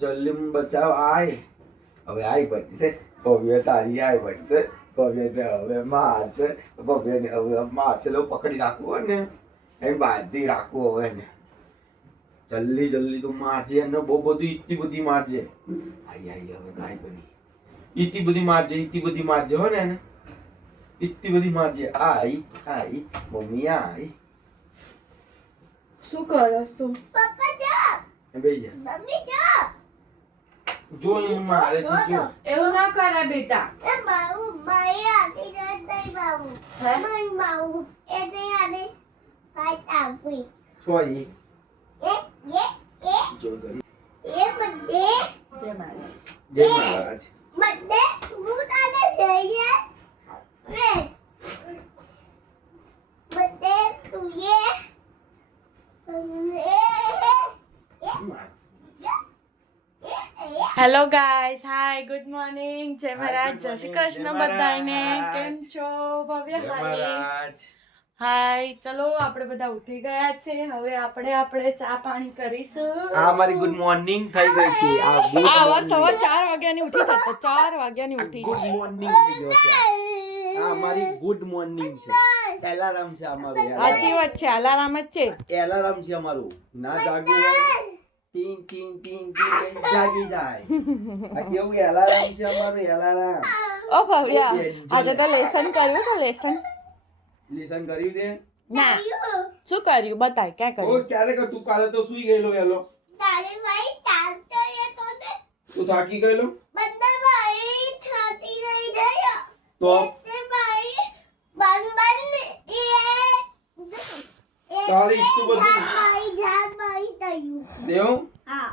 જલ્દી બચાવ આય. હવે આય બનશે. ભવ્ય તારી આય બનશે. ભવ્યને હવે મારશે. ભવ્યને હવે મારશે. લો પકડી રાખવું હોય ને એમ બાંધી રાખવું હવે ને. જલ્દી જલ્દી તું મારજે અને બહુ બધું એટલી બધી મારજે. આઈ આઈ હવે કાઈ બની. એટલી બધી મારજે હો ને એને. એટલી બધી મારજે. આઈ આઈ મમ્મી આઈ. શું કરસ તું? પપ્પા જો. બેહી જા. મમ્મી જો. જો મારે છે જો. એવું ના કરે બેટા. એ મારું મારી આટી નથી બાબુ. મન બાબુ એ નહીં આને ફાઈટ આપી. સોરી. એ જો જરી. એ બધે જય મારા. જય મહારાજ. બધે તું તારે જઈએ રે બધે તું હેલો ગાઈસ, હાય, ગુડ મોર્નિંગ, જય મહારાજ, જય શ્રી કૃષ્ણ બધાને. કેમ છો? ભવ્ય હાય. હાય, ચલો આપણે બધા ઉઠી ગયા છે. હવે આપણે ચા પાણી કરીશું. આ મારી ગુડ મોર્નિંગ થઈ ગઈ છે. આ સવાર 4 વાગ્યાની ઉઠી છે, તો 4 વાગ્યાની ઉઠી ગુડ ગઈ. મોર્નિંગ થઈ ગયો છે. આ મારી ગુડ મોર્નિંગ છે. એલાર્મ છે અમારું. સાચી વાત છે, અલાર્મ જ છે. એલાર્મ છે અમારું. ના જાગવું હોય ટીંગ ટીંગ ટીંગ ટીંગ જાગી જાય. આ કેવું એલાર્મ છે અમારું. એલાર્મ. ઓ ભવ્યા, આજે તો લેસન કર્યું છે. લેસન કર્યું તે? ના, શું કર્યું બતાય. ક્યાં ઓ કર્યું? ક્યારે કે તું કાલે તો સુઈ ગયેલો વેલો. તારે ભાઈ ચાલતો એ તો ને તું થાકી ગયેલો બંદર ભાઈ છાતી નહીં ગયો તો તે ભાઈ બન એ ચાલ ઈચ્છું બધું ભાઈ થયું દેવું. હા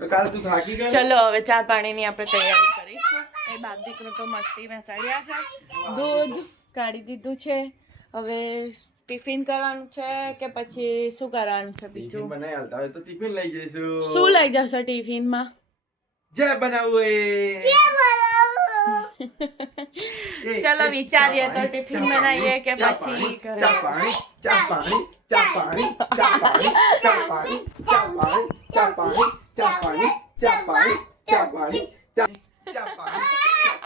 તો કાલે તું થાકી ગયેલો. ચલો હવે ચા પાણીની આપણે તૈયારી કરીશું. એ બાપ દીકરો તો મસ્તીમાં ચડ્યા છે. દૂધ કાઢી દીધું છે. હવે ટિફિન કરવાનું છે કે પછી શું કરવાનું છે ટિફિન બીજું? બનાવી હાલતા હોય તો ટિફિન લઈ જઈશું. શું લઈ જશો ટિફિનમાં? જે બનાવવું એ. ચલો વિચારીએ તો ટિફિન બનાવીએ કે પછી ચા પાણી ચા પાણી ચા પાણી ચા પાણી ચા પાણી ચા પાણી ચા પાણી ચા પાણી ચા પાણી ચા પાણી ચા પાણી.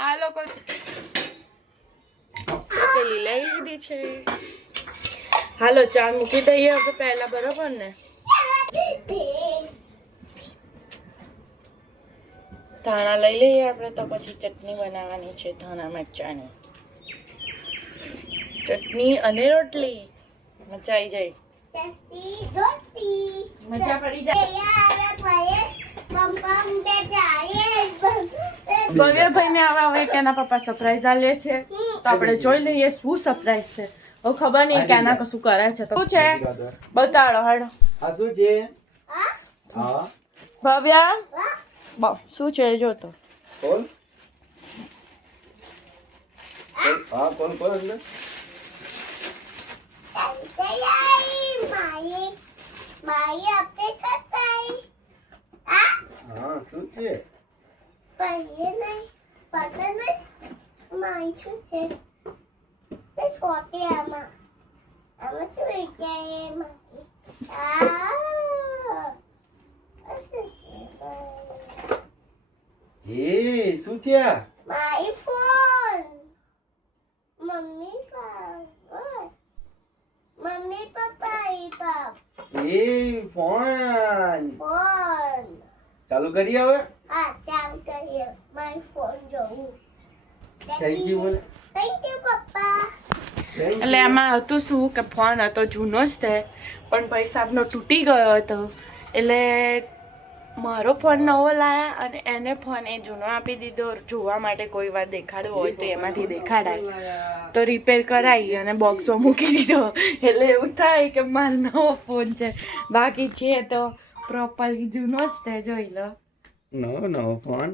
આ લોકો પેલી લઈ લીધી છે. હાલો ચા મૂકી દઈએ હવે પહેલા, બરોબર ને? ધાણા લઈ લઈએ આપણે, તો પછી ચટણી બનાવવાની છે. ધાણા મરચાની ચટણી અને રોટલી. મજા આવી જાય. ચટણી રોટી મજા પડી જાય. ભવ્યભાઈ ને હવે કેના પપ્પા સરપ્રાઈઝ આલે છે, તો આપણે જોઈ લઈએ શું સરપ્રાઈઝ છે. હવે ખબર નહીં કેના કશું કરે છે. તો શું છે બતાડો. હાડો. આ શું છે? હા ભવ્યા શું છે જો તો. કોણ? હા કોણ કોણ અંદર? હા શું છે? એ શું છે આ? My phone. Mummy papa A phone phone. ચાલુ કરી હવે. હા ચાલ કરીએ. My phone જોઉં. થેન્ક યુ બોલ. Thank you પપ્પા. એટલે એમાં હતું શું કે ફોન હતો જૂનો જ તે, પણ ભાઈ સાહેબનો તૂટી ગયો હતો. એટલે મારો ફોન નવો લાયા અને એને ફોન એ જૂનો આપી દીધો જોવા માટે. કોઈ વાર દેખાડવો હોય તો એમાંથી દેખાડાય, તો રિપેર કરાવી અને બોક્સમાં મૂકી દીધો. એટલે એવું થાય કે મારો નવો ફોન છે, બાકી છે તો પ્રોપરલી જૂનો જ તે. જોઈ લો. નવો ફોન.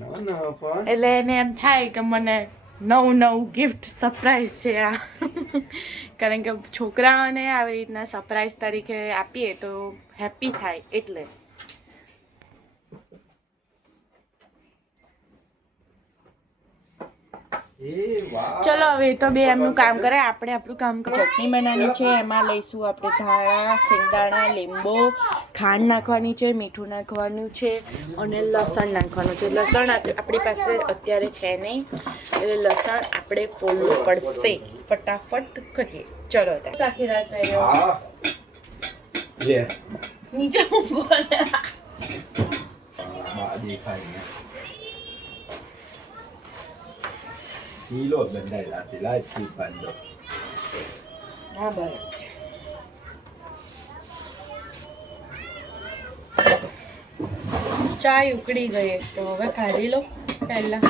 નવો ફોન. એટલે એને એમ થાય કે મને નવું ગિફ્ટ સરપ્રાઈઝ છે આ. કારણ કે છોકરાઓને આવી રીતના સરપ્રાઈઝ તરીકે આપીએ તો હેપી થાય એટલે. એ વાહ ચલો હવે એ તો બે એમનું કામ કરે, આપણે આપણું કામ કરે. ચટણી બનાવવાની છે, એમાં લઈશું આપણે ધાણા, શેંગદાણા, લીંબુ, ખાંડ નાખવાની છે, મીઠું નાખવાનું છે અને લસણ નાખવાનું છે. લસણ આપણી પાસે અત્યારે છે નહીં, એટલે લસણ આપણે ફોલવું પડશે. ફટાફટ કરીએ. ચલો ત્યાં આખી રાત પહેર્યો હા લે નીચે મૂકો ને. બા દેખાય કિલો બંધાયેલા હતી લાઈટ થી બાંધો હા બરાબર. ચાય ઉકળી ગઈ તો હવે કાઢી લો પહેલા,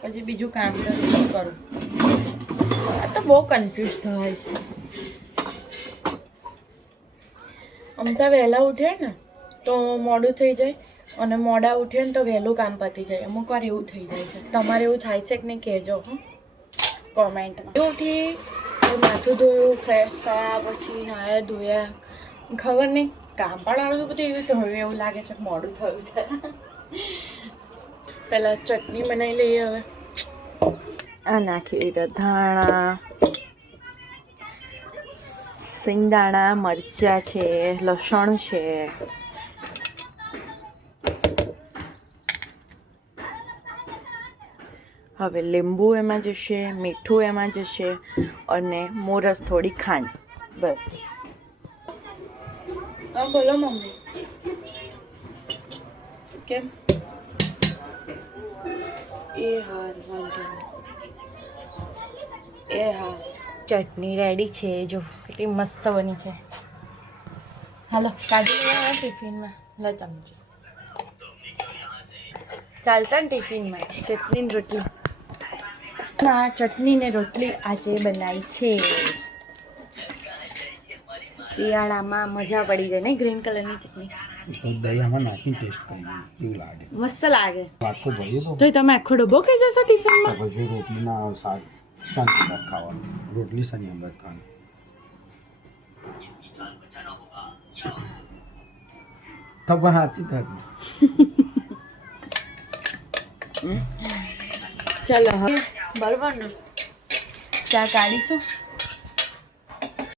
પછી બીજું કામ કરું. આ તો બહુ કન્ફ્યુઝ થાય. અમતા વહેલા ઉઠે ને તો મોડું થઈ જાય, અને મોડા ઉઠે ને તો વહેલું કામ પતી જાય. અમુક વાર એવું થઈ જાય છે. તમારે એવું થાય છે કે નહીં કહેજો હં કોમેન્ટમાં. ઉઠી માથું ધોયું, ફ્રેશ થયા, પછી નાયા ધોયા, ખબર નહીં કામ પણ આવું બધું એવું તો હવે એવું લાગે છે કે મોડું થયું છે. પહેલાં ચટણી બનાવી લઈએ. હવે આ નાખી દીધા ધાણા, શેંગદાણા, મરચાં છે, લસણ છે, હવે લીંબુ એમાં જશે, મીઠું એમાં જશે અને મોરસ થોડી ખાંડ. બસ. હા બોલો મમ્મી. કેમ? એ હાર વાંધો એ હા. ચટણી રેડી છે, જો કેટલી મસ્ત બની છે. હાલો કાઢી લેવા ટિફિનમાં. લો ચમચો ચાલશે ને ટિફિનમાં. ચટણી ને રોટલી. ના ચટણી ને રોટલી આજે બનાવી છે. શિયાળામાં મજા પડી જાય નહીં ગ્રીન કલરની ચટણી. દહીંમાં નાખીને ટેસ્ટ કરી કેવું લાગે. મસ્ત લાગે. આખો ભર્યો તો તમે આખો ડબ્બો ખાઈ જશો ટિફિનમાં? તો પછી રોટલીના શાક શાંતિ બાદ ખાવાનું. રોટલી શાની અંદર ખાવાનું. તો પણ સાચી થાય. ચાલો હવે બરોબર ને ચા કાઢીશું.